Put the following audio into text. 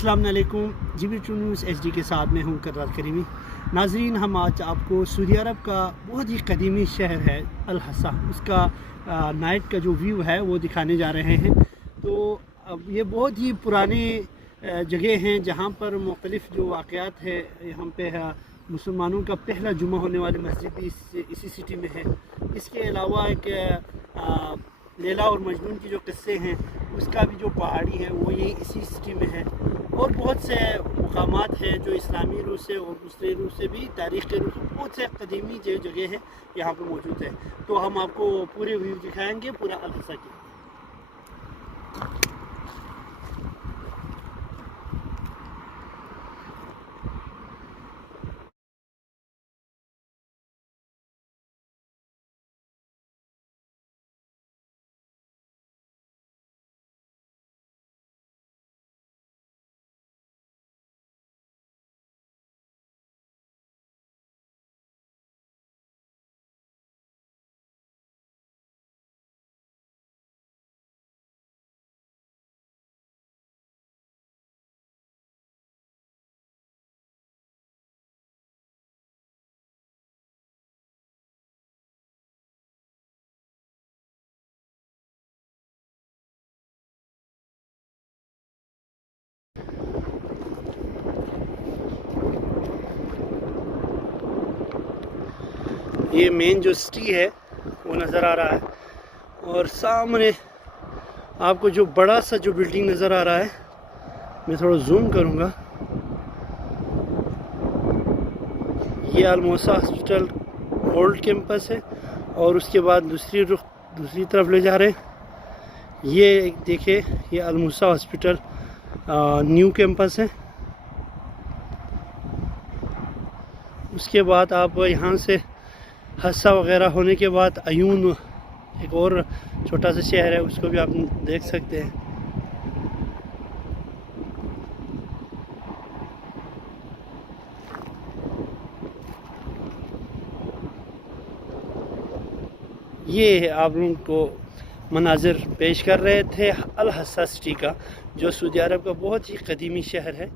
अस्सलाम वालेकुम। GB2 news HD के साथ में हूँ कर्रात करीमी। नाजरीन, हम आज आपको सऊदी अरब का बहुत ही कदीमी शहर है अल हसा, उसका नाइट का जो व्यू है वो दिखाने जा रहे हैं। तो अब ये बहुत ही पुराने जगह हैं जहाँ पर मुख्तलिफ़ जो वाक़यात है। यहाँ पे मुसलमानों का पहला जुमा होने वाली मस्जिद भी इसी सिटी में है। इसके अलावा एक लैला और मजनून की जो किस्से हैं उसका भी जो पहाड़ी है वो ये इसी सिटी में है। और बहुत से मकामात हैं जो इस्लामी रूप से और दूसरे रूप से भी तारीख़ के रूप से बहुत से कदीमी जो जगह है यहाँ पर मौजूद है। तो हम आपको पूरे व्यू दिखाएंगे पूरा अल हसा की। ये मेन जो सिटी है वो नज़र आ रहा है और सामने आपको जो बड़ा सा जो बिल्डिंग नज़र आ रहा है, मैं थोड़ा जूम करूँगा। ये अल मूसा हॉस्पिटल ओल्ड कैंपस है और उसके बाद दूसरी तरफ ले जा रहे हैं। ये देखिए, ये अल मूसा हॉस्पिटल न्यू कैंपस है। उसके बाद आप यहाँ से हस्सा वगैरह होने के बाद अयून एक और छोटा सा शहर है, उसको भी आप देख सकते हैं। ये आप लोगों को मनाजिर पेश कर रहे थे अल हसा सिटी का, जो सऊदी अरब का बहुत ही कदीमी शहर है।